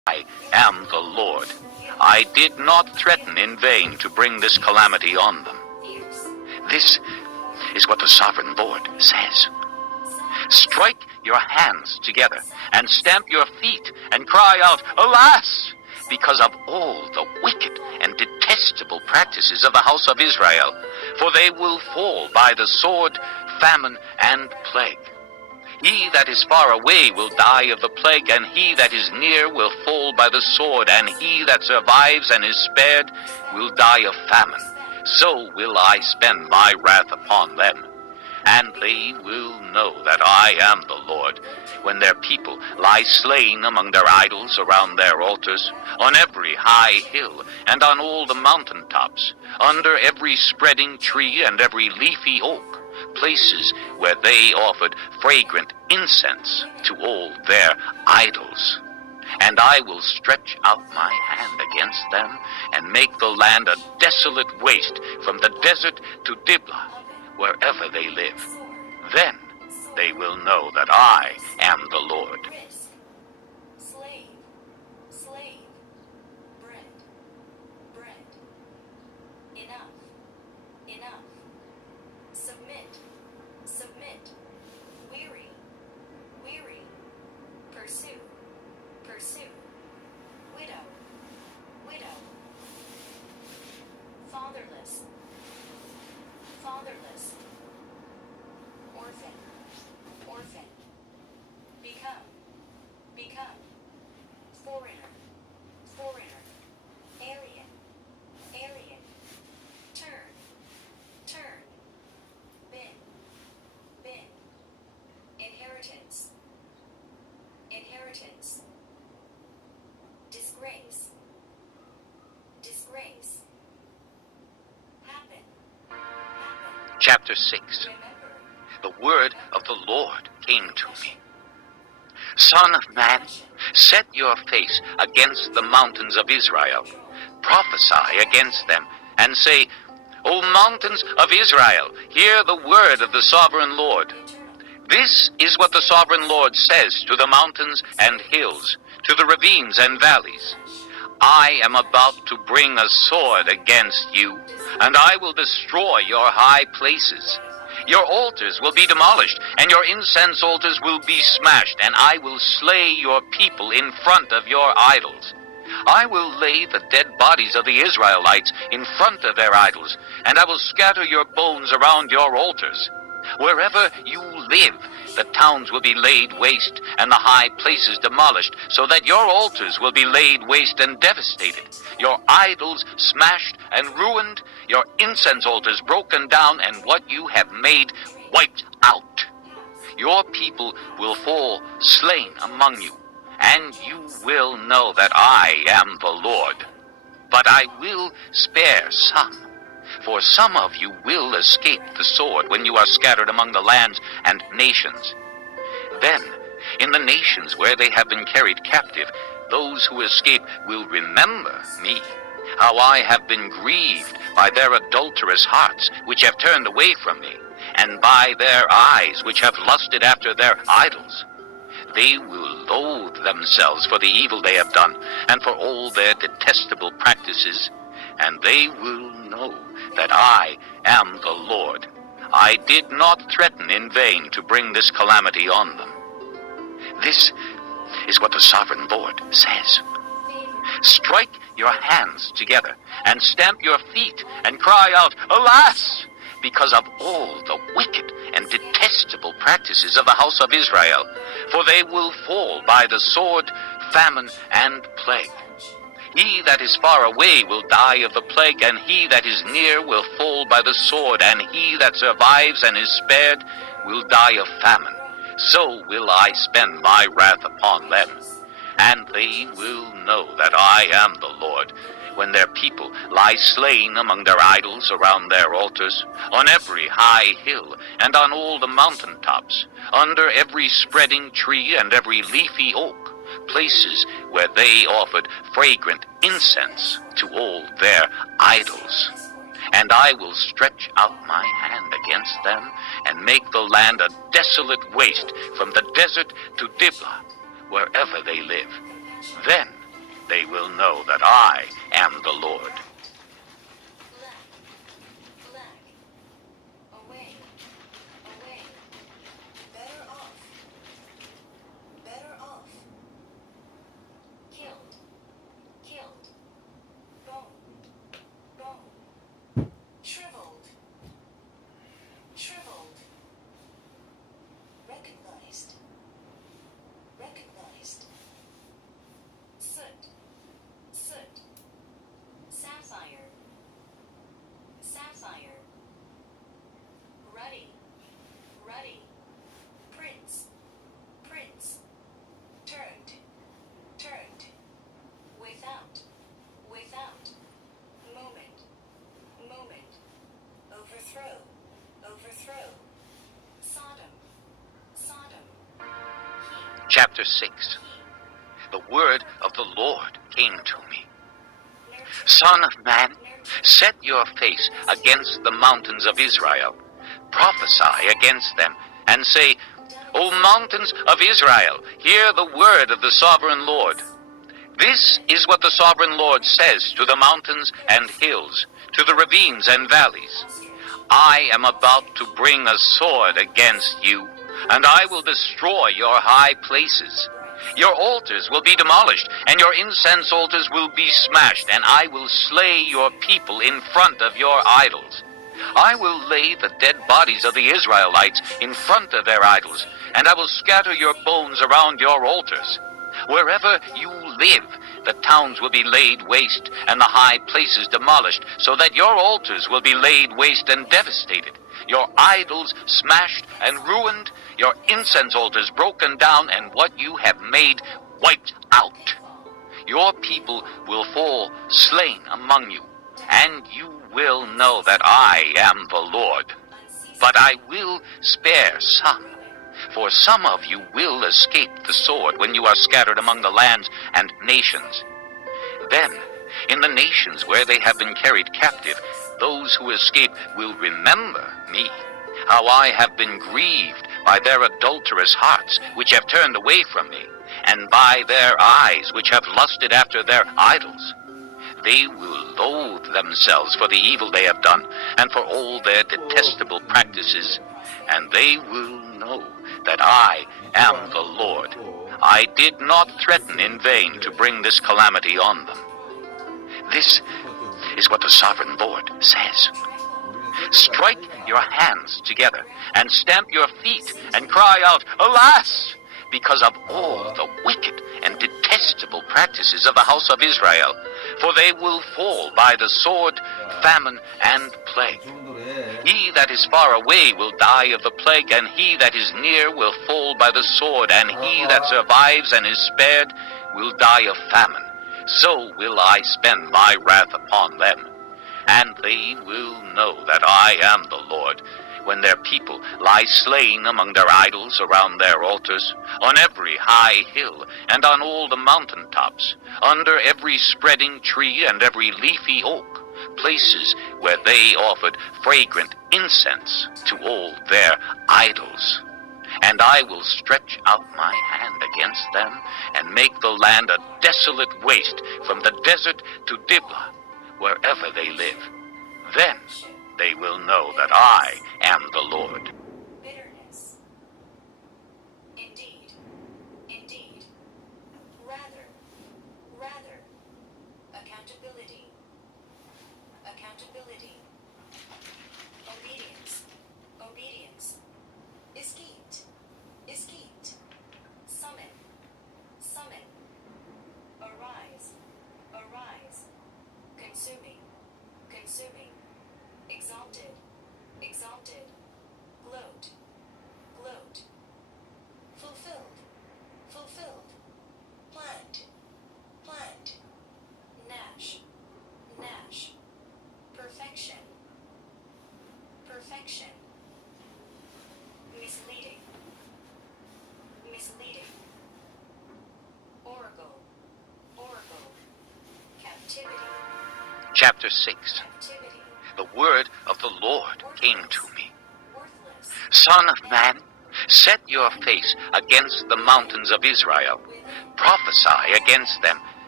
I am the Lord. I did not threaten in vain to bring this calamity on them. This is what the sovereign Lord says. Strike your hands together and stamp your feet and cry out, Alas! Because of all the wicked and detestable practices of the house of Israel, for they will fall by the sword, famine, and plague. He that is far away will die of the plague, and he that is near will fall by the sword, and he that survives and is spared will die of famine. So will I spend my wrath upon them, and they will know that I am the Lord, when their people lie slain among their idols around their altars, on every high hill, and on all the mountain tops, under every spreading tree and every leafy oak, places where they offered fragrant incense to all their idols. And I will stretch out my hand against them, and make the land a desolate waste from the desert to Diblah, wherever they live. Then they will know that I am the Lord. Slave, slave, bread, bread. Enough, enough. Submit, submit. Weary, weary. Pursue, pursue. Widow, widow. Fatherless, fatherless. Orphan, orphan. Become, become. Foreigner, foreigner. Alien, alien. Turn, turn. Bin, bin. Inheritance, inheritance. Disgrace, disgrace. Happen, happen. Chapter 6. Remember. The word of the Lord came to me. Son of man, set your face against the mountains of Israel. Prophesy against them, and say, O mountains of Israel, hear the word of the sovereign Lord. This is what the sovereign Lord says to the mountains and hills, to the ravines and valleys. I am about to bring a sword against you, and I will destroy your high places. Your altars will be demolished, and your incense altars will be smashed, and I will slay your people in front of your idols. I will lay the dead bodies of the Israelites in front of their idols, and I will scatter your bones around your altars. Wherever you live, the towns will be laid waste, and the high places demolished, so that your altars will be laid waste and devastated, your idols smashed and ruined, your incense altars broken down, and what you have made wiped out. Your people will fall slain among you, and you will know that I am the Lord. But I will spare some. For some of you will escape the sword when you are scattered among the lands and nations. Then, in the nations where they have been carried captive, those who escape will remember me, how I have been grieved by their adulterous hearts, which have turned away from me, and by their eyes, which have lusted after their idols. They will loathe themselves for the evil they have done, and for all their detestable practices, and they will know that I am the Lord. I did not threaten in vain to bring this calamity on them. This is what the sovereign Lord says. Strike your hands together and stamp your feet and cry out, Alas! Because of all the wicked and detestable practices of the house of Israel, for they will fall by the sword, famine, and plague. He that is far away will die of the plague, and he that is near will fall by the sword, and he that survives and is spared will die of famine. So will I spend my wrath upon them, and they will know that I am the Lord, when their people lie slain among their idols around their altars, on every high hill, and on all the mountain tops, under every spreading tree and every leafy oak, places where they offered fragrant incense to all their idols. And I will stretch out my hand against them, and make the land a desolate waste from the desert to Diblah, wherever they live. Then they will know that I am the Lord. Black. Black. Away. Away. Better off. Better off. Killed. Killed. Bone. Bone. Shriveled. Shriveled. Recognized. Recognized. Soot. Soot. Sapphire. Sapphire. Ruddy. Ruddy. Prince. Prince. Turned. Turned. Without. Without. Moment. Moment. Overthrow. Overthrow. Sodom. Sodom. Heap. Chapter 6. The word of the Lord came to me. Nurture. Son of man, Nurture. set your face against the mountains of Israel. Prophesy against them, and say, O mountains of Israel, hear the word of the sovereign Lord. This is what the sovereign Lord says to the mountains and hills, to the ravines and valleys. I am about to bring a sword against you, and I will destroy your high places. Your altars will be demolished, and your incense altars will be smashed, and I will slay your people in front of your idols. I will lay the dead bodies of the Israelites in front of their idols, and I will scatter your bones around your altars. Wherever you live, the towns will be laid waste, and the high places demolished, so that your altars will be laid waste and devastated, your idols smashed and ruined, your incense altars broken down, and what you have made wiped out. Your people will fall slain among you, and you will know that I am the Lord. But I will spare some, for some of you will escape the sword when you are scattered among the lands and nations. Then, in the nations where they have been carried captive, those who escape will remember me, how I have been grieved by their adulterous hearts, which have turned away from me, and by their eyes, which have lusted after their idols. They will loathe themselves for the evil they have done, and for all their detestable practices, and they will know that I am the Lord. I did not threaten in vain to bring this calamity on them. This is what the sovereign Lord says. Strike your hands together, and stamp your feet, and cry out, Alas! Because of all the wicked and detestable practices of the house of Israel, for they will fall by the sword, famine, and plague. He that is far away will die of the plague, and he that is near will fall by the sword, and he that survives and is spared will die of famine. So will I spend my wrath upon them, and they will know that I am the Lord, when their people lie slain among their idols around their altars, on every high hill, and on all the mountain tops, under every spreading tree and every leafy oak, places where they offered fragrant incense to all their idols. And I will stretch out my hand against them, and make the land a desolate waste from the desert to Diblah, wherever they live. Then they will know that I am the Lord. Bitterness. Indeed. Indeed. Rather. Rather. Accountability. Accountability. Obedience. Obedience. Escaped. Escaped. Summon. Summon. Arise. Arise. Consuming. Consuming. Exalted. Exalted. Gloat. Gloat. Fulfilled. Fulfilled. Planned. Planned. Nash. Nash. Perfection. Perfection. Misleading. Misleading. Oracle. Oracle. Captivity. Chapter 6. Captivity. The word of the Lord came to me. Worthless. Son of man, set your face against the mountains of Israel. Prophesy against them,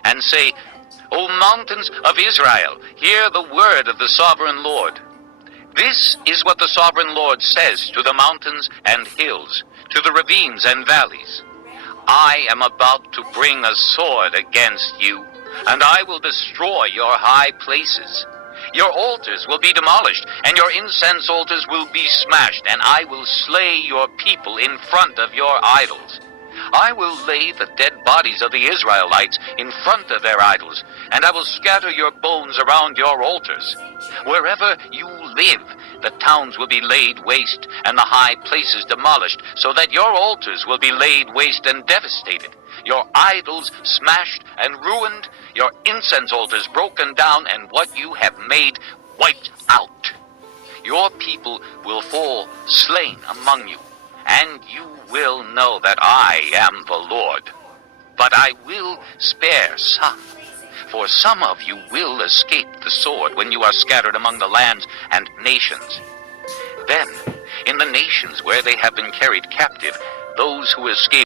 and say, O mountains of Israel, hear the word of the sovereign Lord. This is what the sovereign Lord says to the mountains and hills, to the ravines and valleys. I am about to bring a sword against you, and I will destroy your high places. Your altars will be demolished, and your incense altars will be smashed, and I will slay your people in front of your idols. I will lay the dead bodies of the Israelites in front of their idols, and I will scatter your bones around your altars. Wherever you live, the towns will be laid waste, and the high places demolished, so that your altars will be laid waste and devastated, your idols smashed and ruined, your incense altars broken down, and what you have made wiped out. Your people will fall slain among you, and you will know that I am the Lord. But I will spare some, for some of you will escape the sword when you are scattered among the lands and nations. Then, in the nations where they have been carried captive, those who escape